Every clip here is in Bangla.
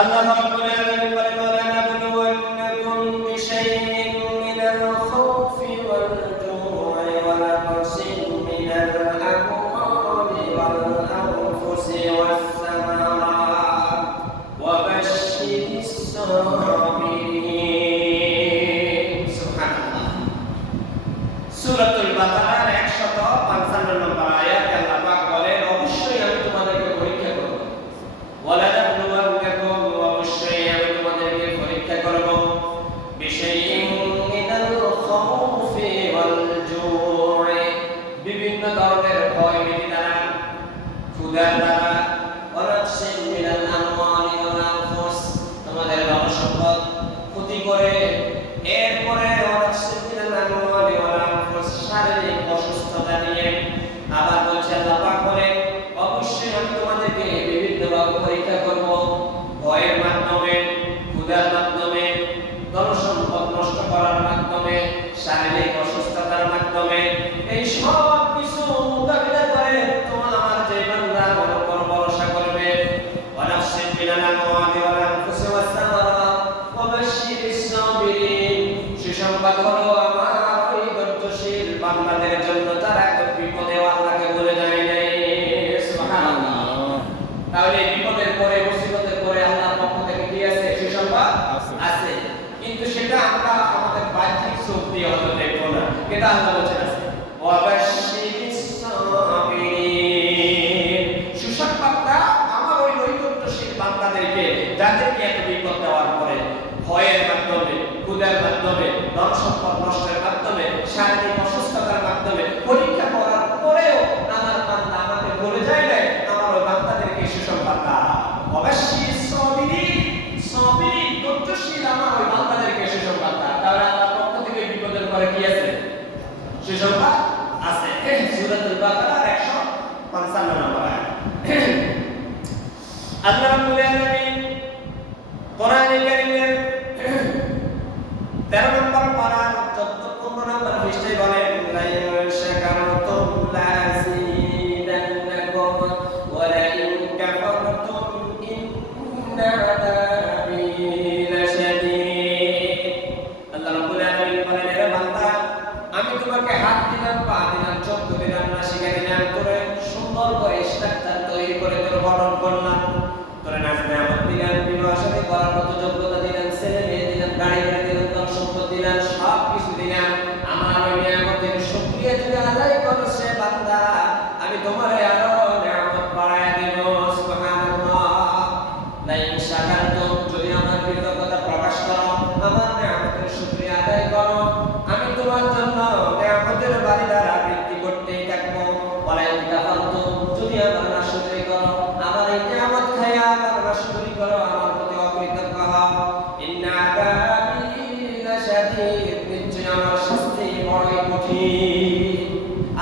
আল্লাহ রাব্বুল আলামিন বলেন ওয়ালা নাবলুওয়ান্নাকুম বিশাইইন মিনাল খাউফি ওয়াল জু'i ওয়া নাকসিন মিনাল আমওয়ালি ওয়াল আনফুসি ওয়াস সামারাত ওয়া বাশশিরিস সাবিরিন। সুবহানাল্লাহ। সূরাতুল বাকারার 155 নম্বর আয়াতে আল্লাহ পাক বলেন অবশ্যই আমি তোমাদেরকে পরীক্ষা করব। ওয়ালা নাবলুওয়ান্নাকুম, অবশ্যই আমি তোমাদেরকে পরীক্ষা করব বিশাইইন মিনাল খাউফি ওয়াল জু'i, বিভিন্ন ধরনের ভয় ভীতি দ্বারা, ক্ষুধার দ্বারা, ওয়া নাকসিন মিনাল আমওয়ালি ওয়াল আনফুস, তোমাদের ধনসম্পদ ক্ষতি করে, এরপরে ওয়া নাকসিন মিনাল আমওয়ালি ওয়াল আনফুস, শারীরিক অসুস্থতা নিয়ে। আবার বলছে আল্লাহ পাক বলেন অবশ্যই আমি তোমাদেরকে বিভিন্নভাবে পরীক্ষা করব, ভয়ের মাধ্যমে, ক্ষুধার মাধ্যমে, ধনসম্পদ নষ্ট করার মাধ্যমে, শারীরিক অসুস্থতার মাধ্যমে। এই সব কিছু মোকাবিলা করে তোমরা আমার যে বান্দা আমার উপর ভরসা করবে। ওয়া নাফসিন মিনাল আমওয়ালি ওয়াল আনফুসি ওয়াস সামারাত ওয়া বাশশিরিস সাবিরিন, সুসংবাদ হলো আমার ওই ধৈর্যশীল বান্দাদের জন্য যারা বিপদে আল্লাহকে ভুলে যায় নাই। সুবহানাল্লাহ। তাহলে বিপদের পরে, মুসিবতের পরে আল্লাহর পক্ষ থেকে কি আছে? সুসংবাদ আছে। কিন্তু সেটা আমরা আমাদের বাহ্যিক চোখ দিয়ে হয়তো দেখবো না, এটা আল্লাহ বলেছেন আছে। ওয়া বাশশিরিস সাবিরিন, সুসংবাদটা আমার ওই নৈকট্যশীল বান্দাদেরকে, যাদেরকে এত বিপদ দেওয়ার পরে ভয়ের মাধ্যমে, ক্ষুধার মাধ্যমে, ধন সম্পদ নষ্টের মাধ্যমে, শারীরিক অসুস্থতার মাধ্যমে পরীক্ষা করার পরেও আমার বান্দা আমাকে বলে যায় না, আমার ওই বান্দাদেরকে সুসংবাদ দাও। অবশ্যই সাবিরিন, ধৈর্যশীল আমার ওই বান্দাদেরকে সুসংবাদ দাও। তাহলে আল্লাহর পক্ষ থেকে বিপদের পরে কি আছে? সুসংবাদ আছে। সূরাতুল বাকারার 155 নম্বর আয়াত। আল্লাহ রাব্বুল আলামিন কোরআনে কারীমের 13 নম্বর পারার 14-15 নম্বর পৃষ্ঠায় বলেন লাইন শাকারতুম লাযিদান্নাকুম ওয়া লাইন কাফারতুম ইন্না আযাবি লাশাদীদ। আল্লাহ রাব্বুল আলামিন বলেন হে বান্দা, আমি তোমাকে হাত দিলাম, পা দিলাম, চক্ষু দিলাম, নাসিকা দিলাম, করে সুন্দর করে স্ট্রাকচার তৈরি করে তোর গঠন করলাম, তোর নাচ নেয়ামত দিলাম, বিবাহ শাদী করার মতো যোগ্যতা দিলাম, ছেলে মেয়ে দিলাম, গাড়ি বাড়ি দিলাম, ধন সম্পদ দিলাম, সব কিছু দিলাম। আমার ওই নিয়ামতের শুকরিয়া যদি আদায় করো সে বান্দা, আমি তোমার আরো নিয়ামত বাড়ায় দেব। সুবহানাল্লাহ। লাইন শাকারতুম, যদি আমার কৃতজ্ঞতা প্রকাশ করো, আমার নিয়ামতের শুকরিয়া আদায় করো, আমি তোমার জন্য নিয়ামতের বাড়ি দ্বারা বৃদ্ধি করতেই থাকবো। ওয়া লাইন কাফারতুম, যদি আমার নাশকরি করো, আমার এই নিয়ামত খায়া আমার নাশকরি করো, আমার প্রতি অকৃতজ্ঞ হও, ইন্না আযাবি লাশাদীদ, নিশ্চয় আমার শাস্তি বড়ই কঠিন।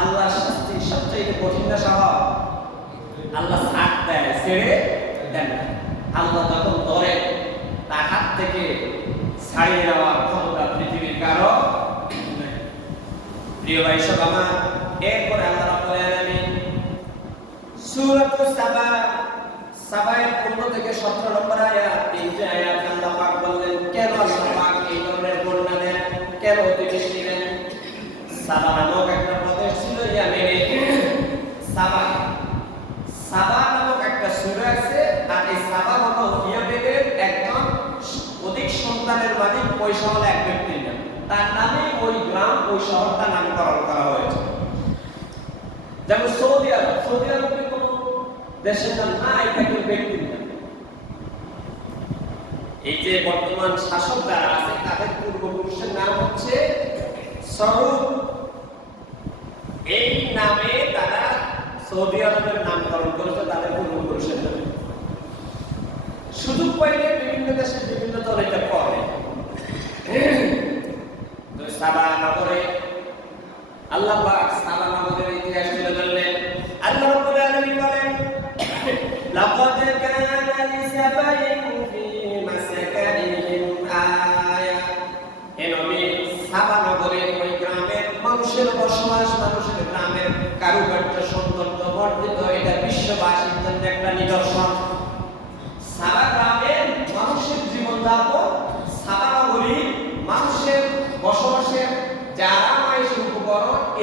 আল্লাহর শাস্তি সবচেয়ে কঠিন না সহজ? আল্লাহ ছাড় দেয়, ছেড়ে দেন না। আল্লাহ যখন ধরে তার হাত থেকে ছাড়িয়ে নেওয়ার ক্ষমতা পৃথিবীর কারো নাই। প্রিয় ভাই সব আমার, এরপরে আল্লাহ রাব্বুল আলামিন সূরাতুস সাবা, সাবায়ের 15 থেকে 17 নম্বর আয়াত, তিনটি আয়াত আল্লাহ পাক বললেন কেন আল্লাহ পাক এই ধরনের বর্ণনা দেন, কেন অতিবৃষ্টি দেন। সাবা নামক একটা প্রদেশ ছিল ইয়ামেনে। সাবা নামক একটা সূরা আছে, আর এই সাবা হলো ইয়ামেনের একজন অধিক সন্তানের মালিক, পয়সা হলো এক ব্যক্তির নাম, তার নামে ওই গ্রাম, ওই শহরটা নামকরণ করা হয়েছে। যেমন সৌদি আরব, সৌদি আরবের কোন দেশের নাম না, এটা একটা ব্যক্তির নাম। এই যে বর্তমান শাসক যারা আছে তাদের পূর্বপুরুষের নাম হচ্ছে সৌদ। এই নামে তারা সৌদি আরবের নামকরণ করেছে তাদের পূর্বপুরুষের নামে। সুযোগ পাইলে বিভিন্ন দেশের বিভিন্ন দল এটা করে। তো সাবা নগরে আল্লাহ পাক সাবা নগরের ইতিহাস তুলে ধরলেন। আল্লাহ রাব্বুল আলামিন বলেন লাকাদ কানা লিসাবাইন ফি মাসাকানিহিম আয়া। হে নবী, সাবা নগরের ওই গ্রামের মানুষের বসবাস, মানুষের গ্রামের কারুকার্য, সৌন্দর্য বর্ধিত, এটা বিশ্ববাসীর জন্য একটা নিদর্শন। সাবা গ্রামের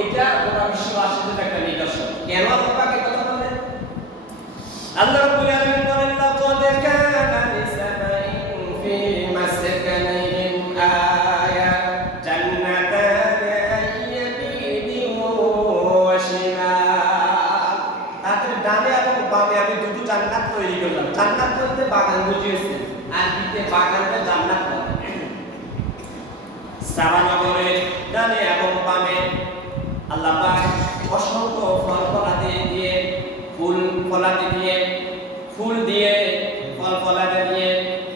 এটা গোটা বিশ্ববাসীর একটা নিদর্শন। কেন আল্লাহ পাক এই কথা বলেন? আল্লাহ রাব্বুল আলামিন বলেন, লাকাদ কানা লিসাবাইন ফি মাসকানিহিম আয়া জান্নাতান আন ইয়ামিনিন ওয়া শিমাল। তাদের ডানে এবং বামে আমি দুটো জান্নাত তৈরি করলাম। জান্নাত বলতে বাগান বুঝিয়েছে, আর দিতে বাগানটা জান্নাত বলে। সাবা নগরের ডানে এবং বামে আল্লাহ পাক অসংখ্য ফল ফলাদি দিয়ে, ফুল ফলাদি দিয়ে, ফুল দিয়ে, ফল ফলাদি দিয়ে,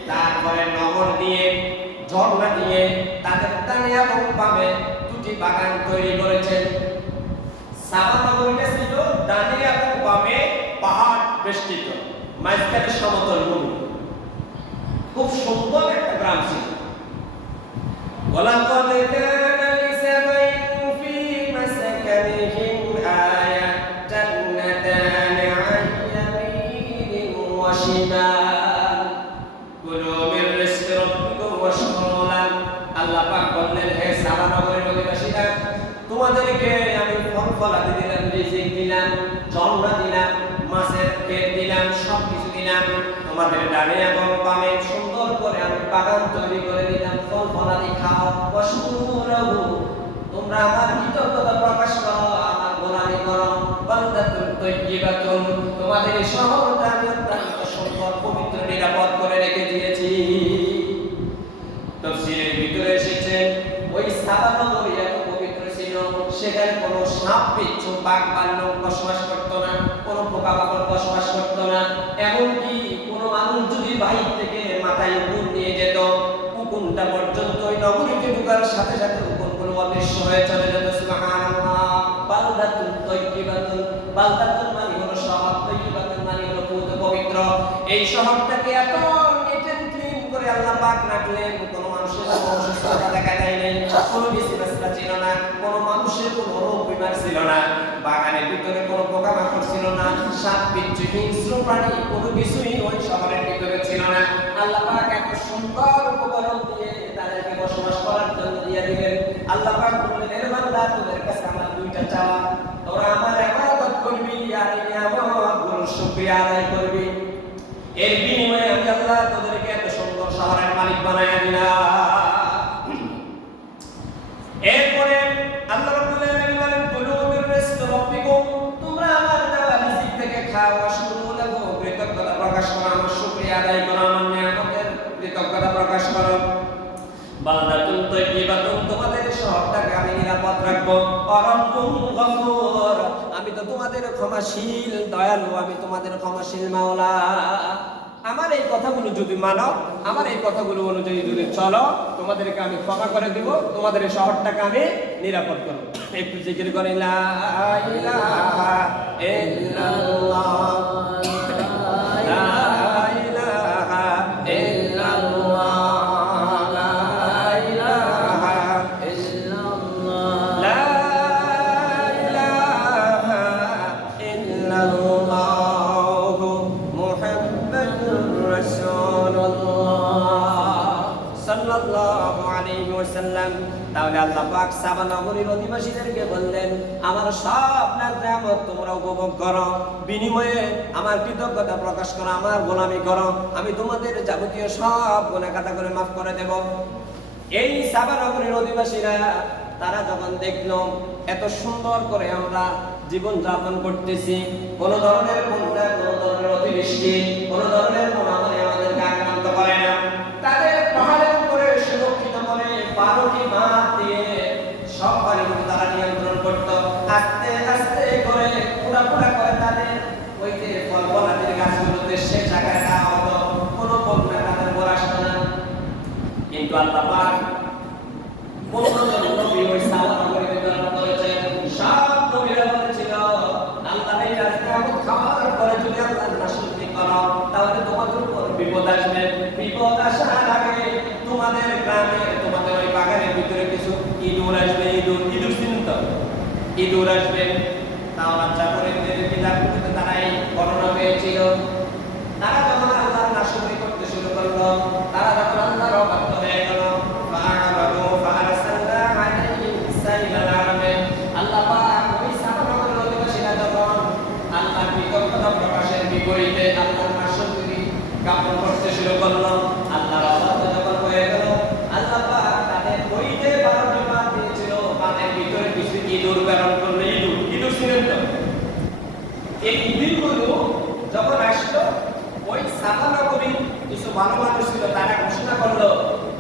তারপরে নহর দিয়ে, ঝর্ণা দিয়ে তাদের ডানে এবং বামে দুটি বাগান তৈরি করেছেন। সাবা নগরীটা ছিল ডানে এবং বামে পাহাড় বেষ্টিত, মাঝখানে সমতল ভূমি। খুব সুন্দর একটা গ্রাম ছিল। ولقد كان لسبع في مسكنهم آية جنتان عن يمين وشمال كلوا من رزق ربكم واشكروا له। আল্লাহ পাক বললেন, হে সাবা নগরের অধিবাসীরা, তোমাদেরকে আমি ফল ফলাদি দিলাম, রিজিক দিলাম, ঝর্ণা দিলাম, মাছের ক্ষেত দিলাম, সব কিছু দিলাম। তোমাদের ডানে এবং বামে সুন্দর করে আমি বাগান তৈরি করে দিলাম, ফল ফলাদি খাও। ওয়াশকুরু, তোমরা আমার কৃতজ্ঞতা প্রকাশ করো, আমার গোলামি করো। বান্দাতুন তাইয়্যিবাতুন, তোমাদের এই শহরটা আমি অত্যন্ত সুন্দর, পবিত্র, নিরাপদ করে রেখে দিয়েছি। তাফসীরের ভিতরে এসেছে, ওই সাবা নগরী এত পবিত্র ছিল, সেখানে কোনো সাপ বিচ্ছু, বাঘ ভাল্লুক বসবাস করতো না, কোনো পোকামাকড় বসবাস করতো না। এমনকি কোনো মানুষ যদি বাহির থেকে মাথায় উকুন নিয়ে যেত, উকুনটা পর্যন্ত ওই নগরীতে ঢোকার সাথে সাথে উকুনগুলো অদৃশ্য হয়ে চলে যেত। সুবহানাল্লাহ। বালদাতুন তাইয়্যিবাতুন, বালদাতুন মানে হলো শহর, তাইয়্যিবাতুন মানে হলো পবিত্র। এই শহরটাকে এত নিট এন্ড ক্লিন করে আল্লাহ পাক রাখলেন, কোনো মানুষের অসুস্থতা দেখা যায়নি, কোনো বিসিবাসা ছিল না, কোনো মানুষের কোনো রোগ বিমার ছিল না, বাগানের ভিতরে কোনো পোকামাকড় ছিল না, সাপ বিচ্ছু, হিংস্র প্রাণী কোনো কিছুই ওই শহরের ভিতরে ছিল না। আল্লাহ পাক এত সুন্দর উপকরণ দিয়ে তাদেরকে বসবাস করার জন্য দিয়ে দিলেন। আল্লাহ পাক বললেন, হে বান্দা, তোদের কাছে আমার দুইটা চাওয়া, তোরা আমার ইবাদত করবি আর এই নিয়ামতগুলোর শুকরিয়া আদায় করবি। এর বিনিময়ে আমি আল্লাহ তোদেরকে এত সুন্দর শহরের মালিক বানায়া দিলাম। এরপরে আল্লাহ রাব্বুল আলামিন বলেন, কুলু মির রিজকি রাব্বিকুম, তোমরা আমার দেওয়া রিজিক থেকে খাও। ওয়াশকুরু লাহু, কৃতজ্ঞতা প্রকাশ করো, আমার শুকরিয়া আদায় করো, আমার নিয়ামতের কৃতজ্ঞতা প্রকাশ করো। বালদাতুন তাইয়্যিবাতুন, তোমাদের শহরটাকে আমি নিরাপদ রাখবো। রাব্বুন গফুর, আমি তো তোমাদের ক্ষমাশীল দয়ালু, আমি তোমাদের ক্ষমাশীল মাওলা। আমার এই কথাগুলো যদি মানো, আমার এই কথাগুলো অনুযায়ী যদি চলো, তোমাদেরকে আমি ক্ষমা করে দিব, তোমাদের এই শহরটাকে আমি নিরাপদ করব। একটু জিকির করি, লা ইলাহা ইল্লাল্লাহ, লা ইলাহা ইল্লাল্লাহ, লা ইলাহা ইল্লাল্লাহ, লা ইলাহা ইল্লাল্লাহ, মুহাম্মাদুর রাসূলুল্লাহ সাল্লাল্লাহু আলাইহি ওয়াসাল্লাম। তাহলে আল্লাহ পাক সাবা নগরীর অধিবাসীদেরকে বললেন, আমার সব নিয়ামত তোমরা উপভোগ করো, বিনিময়ে আমার কৃতজ্ঞতা প্রকাশ করো, আমার গোলামি করো, আমি তোমাদের যাবতীয় সব গুনাহ খাতা করে মাফ করে দেব। এই সাবা নগরীর অধিবাসীরা তারা যখন দেখলো এত সুন্দর করে আমরা জীবন যাপন করতেছি, কোন ধরনের বন্যা, কোন ধরনের অতিবৃষ্টি, কোন ধরনের মহামারী আমাদেরকে আক্রান্ত করে না, তাদের পাহাড়ের উপরে সুরক্ষিত করে 12টি মাঠ দিয়ে সব পানিগুলো তারা নিয়ন্ত্রণ করত। আস্তে আস্তে করে পুরা পুরা করে তাদের ওই যে ফল ফলাদির গাছগুলোতে সে জায়গায় দেওয়া হতো, কোনো বন্যা তাদের উপর আসতো না। কিন্তু আল্লাহ পাক নবী ওই সাবা নগরীতে জন্ম করেছেন, সব নবীরা বলেছিল, আল্লাহ এই রাস্তা খাওয়ার পরে যদি আল্লাহর নাশকরি করো, তাহলে তোমাদের উপর বিপদ আসবে। বিপদ আসার আগে তোমাদের গ্রামে, তোমাদের ওই বাগানের ভিতরে কিছু ইঁদুর আসবে, ইঁদুর চিন্তা, ইঁদুর আসবে। তাও বাচ্চা করে কিতাবগুলোতে তারা এই ঘটনা পেয়েছিল। তারা যখন আল্লাহর নাশকরি করতে শুরু করলো, তারা যখন আল্লাহর অবাধ্য হয়ে গেল, আল্লাহ মানুষ ছিল তারা ঘোষণা করলো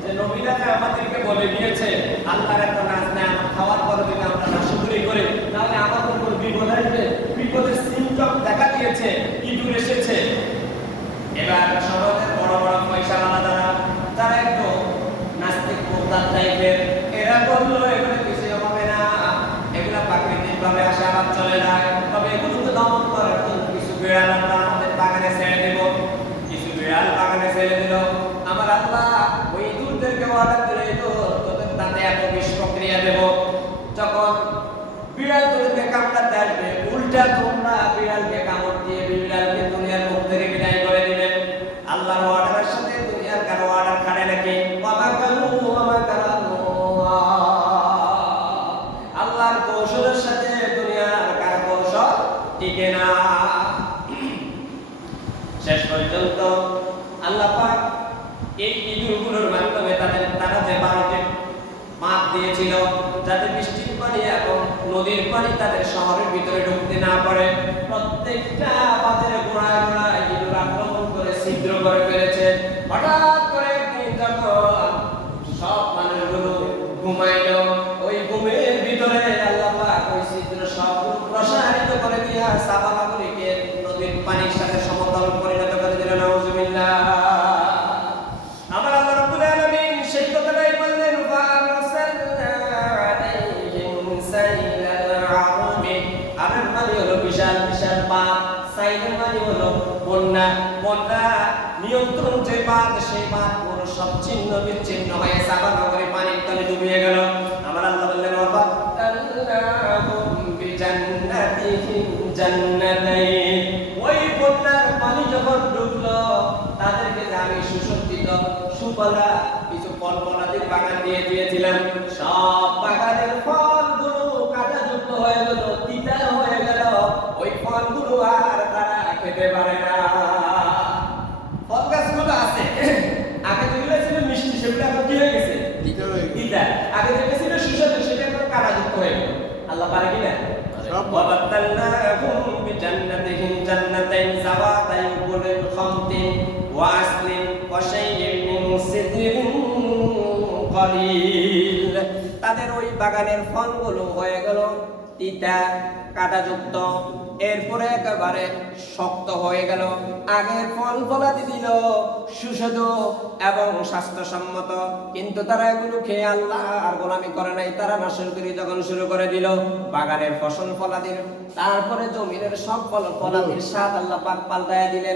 যে নবীরা যে আমাদেরকে বলে দিয়েছে আল্লাহর এত নাজ নেয়ামত খাওয়ার পরে যদি আমরা নাশকরি করি তাহলে আমাদের উপর বিপদ আসবে। বিপদের সিমটম দেখা দিয়েছে, ইঁদুর এসেছে। এবার সমাজের বড় বড় পয়সাওয়ালা যারা একটু নাস্তিক মোরতাদ টাইপের, এরা বললো এগুলো কিছু হবে না, এগুলা প্রাকৃতিক ভাবে আসে আবার চলে যায়, তবে এগুলোকে দমন করার জন্য কিছু বিড়াল আমরা আমাদের বাগানে ছেড়ে দেব। কিছু বিড়াল বাগানে ছেড়ে দিল। আমার আল্লাহ ওই ইঁদুরদেরকে অর্ডার দিল, তোদের তাতে এত বিষ প্রক্রিয়া দেব। যখন বিড়াল তোদেরকে কামড়াতে আসবে, উল্টা তোমরা বিড়ালকে কামড় দিয়ে বিড়ালকে দুনিয়ার মুখ থেকে বিদায় করে দিবেন। আল্লাহর অর্ডারের সাথে দুনিয়ার কারো অর্ডার খাড়ে নাকি? আল্লাহর কৌশলের সাথে দুনিয়ার কারো কৌশল টিকে না। শেষ পর্যন্ত আল্লাহ পাক এই ইঁদুরগুলোর মাধ্যমে তারা যে 12টি মাপ দিয়েছিল যাতে বৃষ্টির পানি এবং নদীর পানি তাদের শহরের ভিতরে ঢুকতে না পারে, প্রত্যেকটা বাজারে গোড়ায় গোড়ায় ইঁদুর আক্রমণ করে ছিদ্র করে ফেলেছে। হঠাৎ করে একদিন যখন সব মানুষগুলো ঘুমাইল, ওই ঘুমের ভিতরে আল্লাহ পাক ওই ছিদ্র সব প্রসারিত করে দিয়া সাবানাগুলিকে নদীর পানির সাথে সমতল পরিণত করে দিল। নাউজুবিল্লাহ। আমার আল্লাহ রাব্বুল আলামিন সেই কথাটাই বললেন, আমার মানে হলো বিশাল বিশাল বাঁধ, সাইলের মানে হলো বন্যা। বন্যা নিয়ন্ত্রণ যে বাঁধ, সেই বাঁধ পুরো সব ছিন্ন বিচ্ছিন্ন হয়ে সাবা নগরে পানির তলে ডুবিয়ে গেল। আমার আল্লাহ বললেন, ওই বন্যার পানি যখন ডুবলো তাদেরকে আমি সুসজ্জিত সুফলা কিছু ফলফলাদির বাগান দিয়ে দিয়েছিলাম। সব বাগানের ফলগুলো কাঁটাযুক্ত হয়ে গেল, তিতা হয়ে গেল। ওই ফলগুলো আর তারা খেতে পারে না। ফল গাছগুলো আছে, আগে যেগুলো ছিল মিষ্টি সেগুলো এখন কি হয়ে গেছে? তিতা। আগে যেটা ছিল সুস্বাদু সেটা এখন কাঁটাযুক্ত হয়ে গেল। আল্লাহ পারে কিনা? وبدلناهم بجنتهم جنتين ذواتي أكل خمط وعسل وشيء من سدر قليل। তাদের ওই বাগানের ফলগুলো হয়ে গেল তিতা কাঁটাযুক্ত, এরপরে একেবারে শক্ত হয়ে গেল। আগের ফল ফলাদি দিল সুস্বাদু এবং স্বাস্থ্যসম্মত, কিন্তু তারা এগুলো খেয়ে আল্লাহ আর গোলামি করে নাই। তারা নাশকরি যখন শুরু করে দিল বাগানের ফসল ফলাদির, তারপরে জমিনের সব ফল ফলাদির স্বাদ আল্লাহ পাক পাল্টায়া দিলেন।